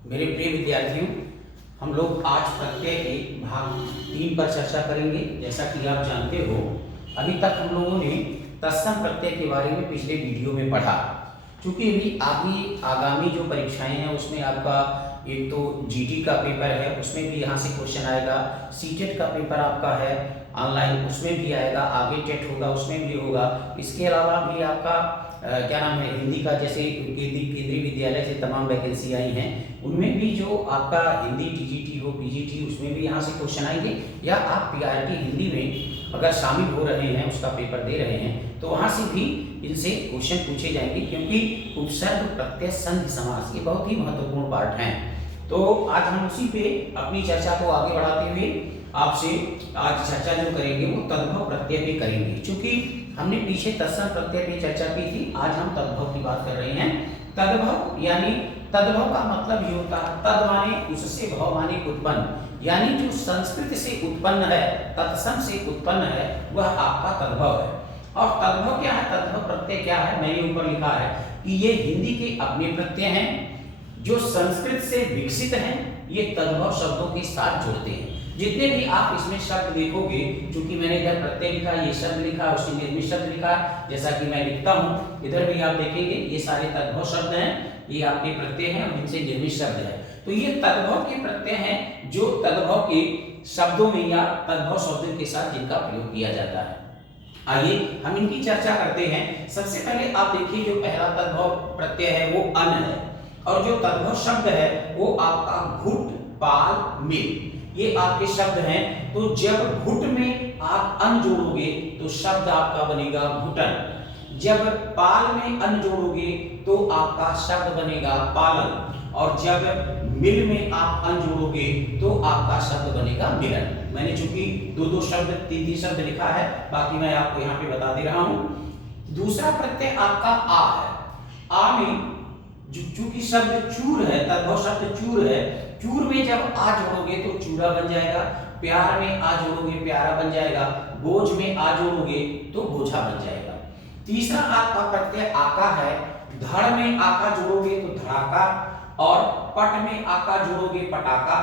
मेरे प्रिय विद्यार्थियों, हम लोग आज प्रत्यय के भाग 3 पर चर्चा करेंगे। जैसा कि आप जानते हो, अभी तक हम लोगों ने तत्सम प्रत्यय के बारे में पिछले वीडियो में पढ़ा। क्योंकि अभी आगामी जो परीक्षाएं हैं उसमें आपका एक तो जीडी का पेपर है, उसमें भी यहाँ से क्वेश्चन आएगा। सीटेट का पेपर आपका है ऑनलाइन, उसमें भी आएगा। आगे टेट होगा, उसमें भी होगा। इसके अलावा भी आपका क्या नाम है, हिंदी का, जैसे केंद्रीय विद्यालय से तमाम वैकेंसी आई हैं, उनमें भी जो आपका हिंदी टीजीटी हो, पीजीटी, उसमें भी यहाँ से क्वेश्चन आएंगे। या आप पीआरटी हिंदी में अगर शामिल हो रहे हैं, उसका पेपर दे रहे हैं, तो वहाँ से भी इनसे क्वेश्चन पूछे जाएंगे। क्योंकि उपसर्ग, प्रत्यय, संधि, समास ये बहुत ही महत्वपूर्ण पार्ट हैं। तो आज हम उसी पे अपनी चर्चा को आगे बढ़ाते हुए आपसे आज चर्चा जो करेंगे वो तद्भव प्रत्यय पे करेंगे। क्योंकि हमने पीछे तत्सम प्रत्यय पे चर्चा की थी, आज हम तद्भव की बात कर रहे हैं। तद्भव यानी तद्भव का मतलब ये होता है, तद माने उससे, भव माने उत्पन्न, यानी जो संस्कृत से उत्पन्न है, तत्सम से उत्पन्न है, वह आपका तद्भव है। और तद्भव क्या है, तद्भव प्रत्यय क्या है, मैंने ऊपर लिखा है कि ये हिंदी के अपने प्रत्यय हैं जो संस्कृत से विकसित हैं। ये तद्भव शब्दों के साथ जुड़ते हैं। जितने भी आप इसमें शब्द देखोगे, क्योंकि मैंने इधर प्रत्यय लिखा, ये शब्द लिखा, उससे निर्मित शब्द लिखा, जैसा कि मैं लिखता हूँ, इधर भी आप देखेंगे ये सारे तद्भव शब्द हैं, ये आपके प्रत्यय हैं और इनसे निर्मित शब्द है। तो ये तद्भव के प्रत्यय हैं जो तद्भव के शब्दों में या तद्भव शब्दों के साथ जिनका प्रयोग किया जाता है। आइए हम इनकी चर्चा करते हैं। सबसे पहले आप देखिए, जो पहला तद्भव प्रत्यय है वो अन है, और जो तद्भव शब्द है वो आपका घुट, पाल, मिल, ये आपके शब्द हैं। तो जब घुट में आप अन जोड़ोगे तो शब्द आपका बनेगा घुटन। जब पाल में अन जोड़ोगे तो आपका शब्द बनेगा पालन। और जब मिल में आप अन जोड़ोगे तो आपका शब्द बनेगा मिलन। मैंने चूंकि दो शब्द, तीन शब्द लिखा है, बाकी मैं आपको यहाँ पे बता दे रहा हूँ। दूसरा प्रत्यय आपका आ है। आ में चूंकि शब्द चूर है, तद्भव शब्द चूर है, चूर में जब आ जोड़ोगे तो चूरा बन जाएगा। प्यार में आ जोड़ोगे प्यारा बन जाएगा। बोझ में आ जोड़ोगे तो बोझा बन जाएगा। तीसरा आपका प्रत्यय आका है। धड़ में आका जोड़ोगे तो धड़ाका, और पट में आका जोड़ोगे पटाका,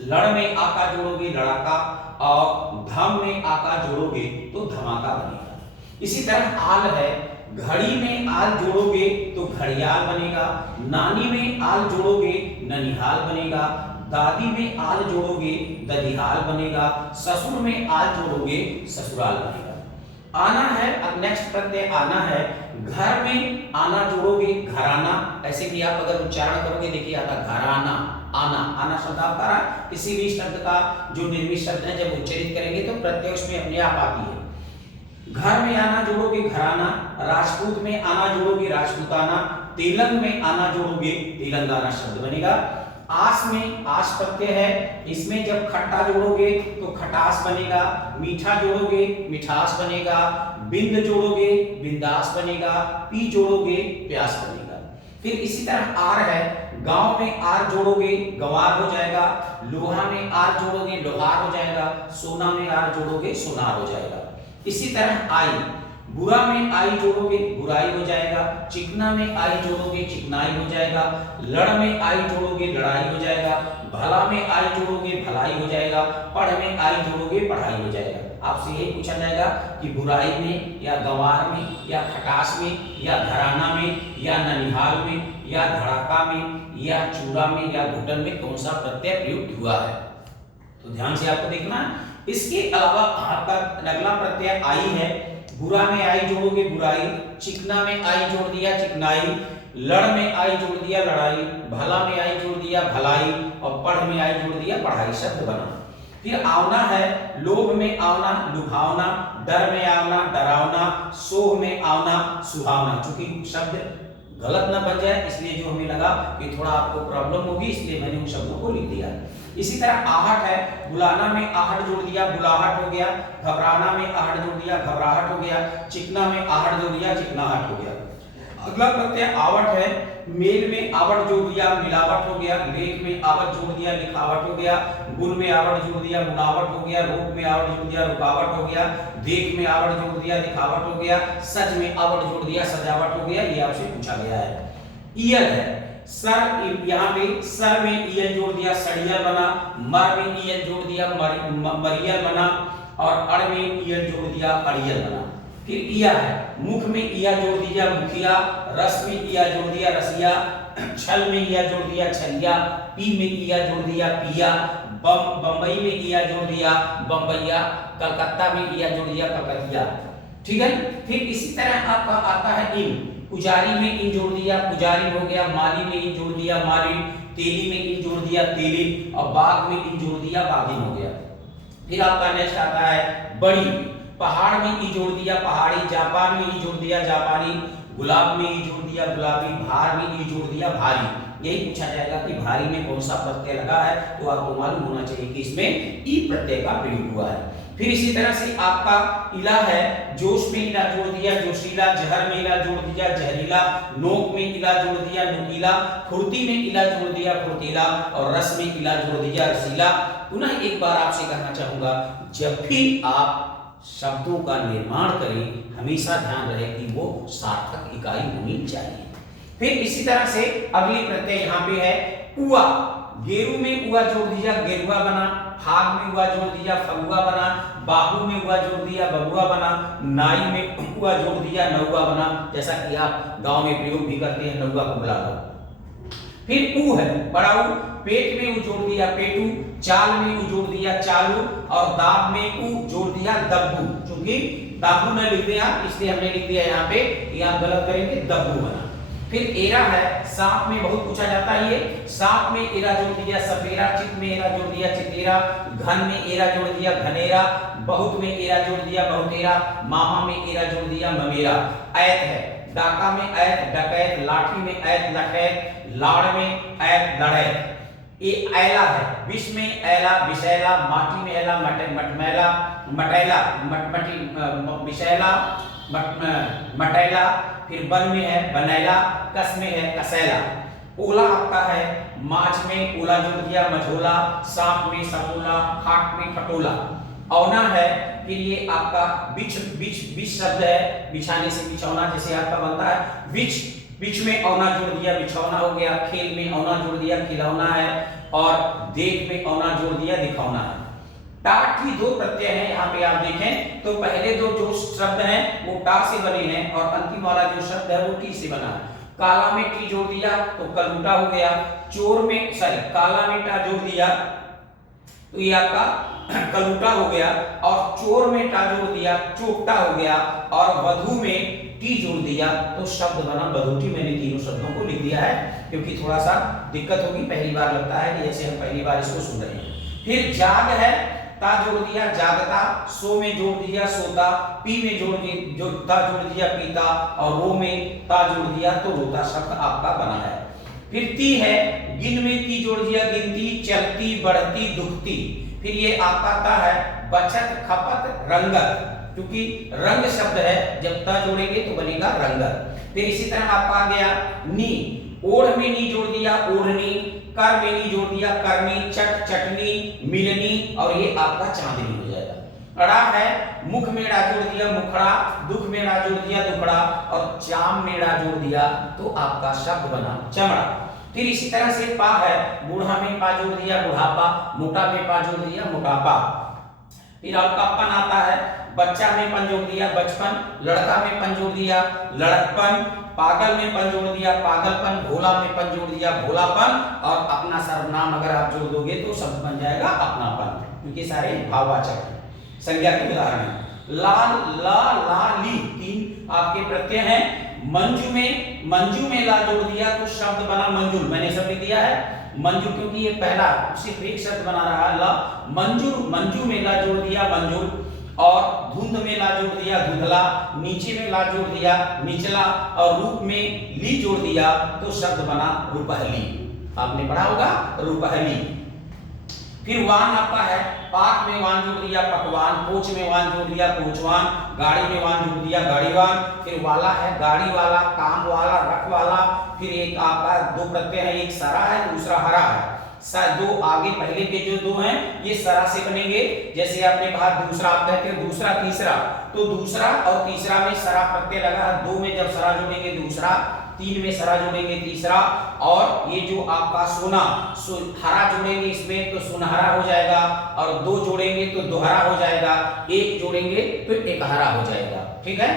लड़ में आका जोड़ोगे लड़ाका, और धम में आका जोड़ोगे तो धमाका बनेगा। इसी तरह आल है। घड़ी में आल जोड़ोगे तो घड़ियाल बनेगा। नानी में आल जोड़ोगे ननिहाल बनेगा। दादी में आल जोड़ोगे ददिहाल बनेगा। ससुर में आल जोड़ोगे ससुराल बनेगा। आना है, अब नेक्स्ट प्रत्यय आना है। घर में आना जोड़ोगे घराना। ऐसे भी आप अगर उच्चारण करोगे, देखिए आता घराना, आना, आना शब्द आपका रहा। किसी भी शब्द का जो निर्मित शब्द है जब उच्चारित करेंगे तो प्रत्यय उसमें अपने आप आती है। घर में आना जोड़ोगे घराना। राजपूत में आना जोड़ोगे राजपूताना। तेलंग में आना जोड़ोगे तेलंगाना शब्द बनेगा। आस में आस प्रत्यय है, इसमें जब खट्टा जोड़ोगे तो खटास बनेगा। मीठा जोड़ोगे मिठास बनेगा। बिंद जोड़ोगे बिंदास बनेगा। पी जोड़ोगे प्यास बनेगा। फिर इसी तरह आर है। गांव में आर जोड़ोगे गंवार हो जाएगा। लोहा में आर जोड़ोगे लोहार हो जाएगा। सोना में आर जोड़ोगे सोनार हो जाएगा। इसी तरह आई, बुरा में आई जोड़ोगे बुराई हो जाएगा। चिकना में आई जोड़ोगे चिकनाई हो जाएगा। लड़ में आई जोड़ोगे लड़ाई हो जाएगा। भला में आई जोड़ोगे भलाई हो जाएगा। पढ़ में आई जोड़ोगे पढ़ाई हो जाएगा। आपसे यही पूछा जाएगा कि बुराई में या गंवार में या खटास में या घराना में या ननिहाल में या धड़ाका में या चूड़ा में या घुटन में कौन सा प्रत्यय प्रयुक्त हुआ है। तो ध्यान से आपको देखना है। इसके अलावा आपका अगला प्रत्यय आई है। बुरा में आई जोड़ोगे बुराई। चिकना में आई जोड़ दिया चिकनाई। लड़ में आई जोड़ दिया लड़ाई। भला में आई जोड़ दिया भलाई, और पढ़ में आई जोड़ दिया पढ़ाई शब्द बना। फिर आवना है। लोभ में आवना लुभावना। डर में आवना डरावना। सोह में आवना सुहावना। चूंकि शब्द गलत ना बन जाए इसलिए जो हमें लगा कि थोड़ा आपको प्रॉब्लम होगी, इसलिए मैंने उन शब्दों को लिख दिया। इसी तरह आहट है। बुलाना में आहट जोड़ दिया बुलाहट हो गया। घबराना में आहट जोड़ दिया घबराहट हो गया। चिकना में आहट जोड़ दिया चिकनाहट हो गया। अगला प्रत्यय आवट है। मेल में आवट जोड़ दिया मिलावट हो गया। लेख में आवट जोड़ दिया लिखावट हो गया। गुण में आवट जोड़ दिया गुनावट हो गया। रूप में आवट जोड़ दिया रुकावट हो गया। देख में आवट जोड़ दिया दिखावट हो गया। सज में आवट जोड़ दिया सजावट हो गया। ये आपसे पूछा गया है। ईयद है। सर, यहाँ पे सर में ईयल जोड़ दिया, सड़ियल बना। मर में ईयल जोड़ दिया, मरियल बना। और अड़ में ईयल जोड़ दिया, अड़ियल बना। फिर इया है, मुख में इया जोड़ दिया, मुखिया। रस में इया जोड़ दिया, रसिया। छल में इया जोड़ दिया, छलिया। पी में इया जोड़ दिया, पिया। बम्बई में इया जोड़ दिया, बम्बैया। कलकत्ता में इया जोड़ दिया, कलकतिया। ठीक है। फिर इसी तरह आपका आता है इन। पुजारी में इन जोड़ दिया, पुजारी हो गया। माली में इन जोड़ दिया, माली। तेली में इन जोड़ दिया, तेली। और बाग में इन जोड़ दिया, बागिन हो गया। फिर आपका नेक्स्ट आता है बड़ी। पहाड़ में ई जोड़ दिया, पहाड़ी। जापान में ई जोड़ दिया, जापानी। गुलाब में ई जोड़ दिया, गुलाबी। भार में ई जोड़ दिया, भारी। यही पूछा जाएगा कि भारी में कौन सा प्रत्यय लगा है, तो आपको मालूम होना चाहिए कि इसमें ई प्रत्यय का प्रयोग हुआ है। फिर इसी तरह से आपका इला है। जोश में इला जोड़ दिया, जोशीला। जहर में इला जोड़ दिया, जहरीला। नोक में इला जोड़ दिया, नुकीला। फुर्ती में इला जोड़ दिया, फुर्तीला। और रस में इला जोड़ दिया, रसीला। पुनः एक बार आपसे कहना चाहूंगा, जब भी आप शब्दों का निर्माण करें, हमेशा ध्यान रहे कि वो सार्थक इकाई होनी चाहिए। फिर इसी तरह से अगली प्रत्यय यहाँ पे है उआ। गेरू में उआ जोड़ दिया, गेरुआ बना। फाग में उआ जोड़ दिया, फगुआ बना। बाहू में उआ जोड़ दिया, बबुआ बना। नाई में उआ जोड़ दिया, नौआ बना। जैसा कि आप गांव में प्रयोग भी करते हैं, नौआ को बुला लो। फिर ऊ है, बड़ा ऊ। पेट में ऊ जोड़ दिया, पेटू। चाल में ऊ जोड़ दिया, चालू। और दाब में ऊ जोड़ दिया, दब्बू। क्योंकि दाबू न लिख दिया, इसलिए हमने लिख दिया यहाँ पे, ये आप गलत करेंगे, दब्बू बना। फिर एरा है। सांप में बहुत पूछा जाता है ये। सांप में एरा जोड़ दिया, सपेरा। चित में एरा जोड़ दिया, चितेरा। घन में एरा जोड़ दिया, घनेरा। बहुत में एरा जोड़ दिया, बहुतेरा। मामा में एरा जोड़ दिया, ममेरा। ऐत है। डाका में ऐत, डकैत। लाठी में ऐत, लठैत। लाड़ में ऐत, लड़ैत। ये ऐला है। विष में ऐला, विषैला। माटी में ऐला, मटमैला, मटैला, मटमटी, विषैला, मटैला। फिर बन में है, बनैला। कस में है, कसैला। ओला आपका है। माछ में ओला जोड़ दिया, मझोला। सांप में सपोला। खाट में खटोला। औना है। फिर ये आपका बिछ, बिछ, बिछ शब्द है, बिछाने से बिछौना जैसे आपका बनता है, बिछ। बिछ में औना जोड़ दिया, बिछौना हो गया। खेल में औना जोड़ दिया, खिलौना है। और देख में औना जोड़ दिया, दिखौना है। टाट की दो प्रत्यय हैं, यहाँ पे आप देखें तो पहले दो जो शब्द हैं वो टा से बने हैं, और अंतिम वाला जो शब्द है वो टी से बना है। काला में टी जोड़ दिया तो कलूटा हो गया। चोर में काला में टा जोड़ दिया तो ये आपका कलूटा हो गया। और चोर में टा जोड़ दिया, चोपटा हो गया। और वधु में टी जोड़ दिया तो शब्द बना बधूटी। मैंने तीनों शब्दों को लिख दिया है क्योंकि थोड़ा सा दिक्कत होगी, पहली बार लगता है कि जैसे हम पहली बार इसको सुन रहे हैं। फिर जाग है। ता जोड़ दिया, जागता। सो में जोड़ दिया, सोता। पी में जोड़ दिया, पीता। और रो में ता जोड़ दिया तो रोता शब्द आपका बना है। फिर ती है। गिन में ती जोड़ दिया, गिनती। चलती, बढ़ती, दुखती। फिर ये आपका ता है। बचत, खपत, रंगत। क्योंकि रंग शब्द है, जब ता जोड़ेंगे तो बनेगा रंगत। फिर इसी तरह आपका आ गया नी। ओढ़ में नी जोड़ दिया, ओढ़नी। कर में नी जोड़ दिया, करनी। चट, चटनी, मिलनी। और ये आपका चांदनी हो जाएगा। अड़ा है। मुख में डा जोड़ दिया, मुखड़ा। दुख में डा जोड़ दिया, दुखड़ा। और चाम में डा जोड़ दिया तो आपका शब्द बना चमड़ा। फिर इसी तरह से पा है। बूढ़ा में पा जोड़ दिया, बुढ़ापा। मोटा में पा जोड़ दिया, मोटापा। फिर आपका पन आता है। बच्चा में पन जोड़ दिया, बचपन। लड़का में पन जोड़ दिया, लड़कपन। पागल में पन जोड़ दिया, पागलपन। भोला में पन जोड़ दिया, भोलापन। और अपना सर्वनाम अगर आप जोड़ दोगे तो शब्द बन जाएगा अपनापन, क्योंकि सारे भाववाचक हैं। संज्ञा के उदाहरण लाल, ला, ला, ली। तीन आपके प्रत्यय हैं। मंजू में ला जोड़ दिया तो शब्द बना मंजूर। मैंने सब लिख दिया है मंजूर, क्योंकि ये पहला सिर्फ एक शब्द बना रहा है ला। मंजूर, मंजू में ला जोड़ दिया, मंजूर। और धुंध में ला जोड़ दिया, धुंधला। नीचे में ला जोड़ दिया, निचला। और रूप में ली जोड़ दिया तो शब्द बना रुपहली। आपने पढ़ा होगा रुपहली। फिर वान आपका है। पाक में वान जोड़ दिया, पकवान। पोच में वान जोड़ दिया, पोचवान। गाड़ी में वान जोड़ दिया, गाड़ीवान। फिर वाला है, गाड़ी वाला, काम वाला, रख वाला। फिर एक आपका दो प्रत्यय है, एक सरा है, दूसरा हरा है। दो आगे पहले के जो दो हैं ये सरा से बनेंगे। जैसे आपने कहा दूसरा, आप कहते हैं दूसरा, तीसरा, तो दूसरा और तीसरा में सरा प्रत्यय लगा है। दो में जब सरा जोड़ेंगे दूसरा, तीन में सरा जोड़ेंगे तीसरा, और ये जो आपका सोना हरा जोड़ेंगे इसमें तो सुनहरा हो जाएगा, और दो जोड़ेंगे तो दोहरा हो जाएगा, एक जोड़ेंगे तो एक हरा हो जाएगा। ठीक है,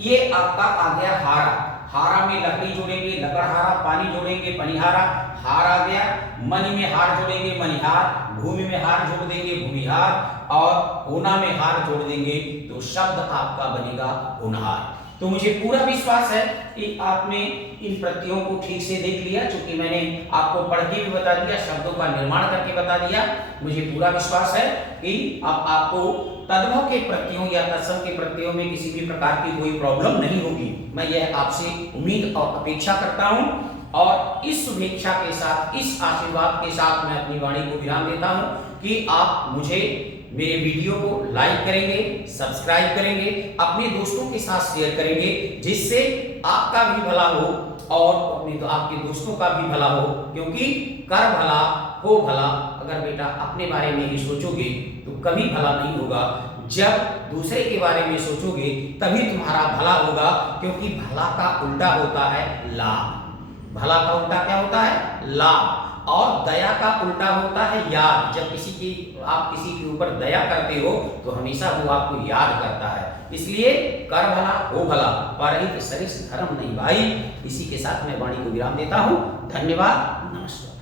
ये आपका आ गया हारा। हारा में लकड़ी जोड़ेंगे लकड़हारा, पानी जोड़ेंगे पनिहारा, हार आ गया। मणि में हार जोड़ेंगे मणिहार, भूमि में हार जोड़ देंगे भूमिहार, और होना में हार जोड़ देंगे तो शब्द आपका बनेगा होनहार। तो मुझे पूरा विश्वास है कि आपने इन प्रत्ययों को ठीक से देख लिया, क्योंकि मैंने आपको पढ़ के भी बता दिया, शब्दों का निर्माण करके बता दिया। मुझे पूरा विश्वास है कि अब आपको तद्भव के प्रत्ययों या तत्सम के प्रत्ययों में किसी भी प्रकार की कोई प्रॉब्लम नहीं होगी। मैं यह आपसे उम्मीद और अपेक्षा करता हूं, और इस शुभेच्छा के साथ, इस आशीर्वाद के साथ मैं अपनी वाणी को विराम देता हूं कि आप मुझे मेरे वीडियो को लाइक करेंगे, सब्सक्राइब करेंगे, अपने दोस्तों के साथ शेयर करेंगे, जिससे आपका भी भला हो और अपने आपके दोस्तों का भी भला हो। क्योंकि कर भला हो भला, अगर बेटा अपने बारे में ही सोचोगे तो कभी भला नहीं होगा, जब दूसरे के बारे में सोचोगे तभी तुम्हारा भला होगा। क्योंकि भला का उल्टा होता है लाभ। भला का उल्टा क्या होता है? लाभ। और दया का उल्टा होता है याद। जब आप किसी के ऊपर दया करते हो तो हमेशा वो आपको याद करता है। इसलिए कर भला हो भला, परहित सरिस धर्म नहीं भाई। इसी के साथ मैं वाणी को विराम देता हूं। धन्यवाद, नमस्कार।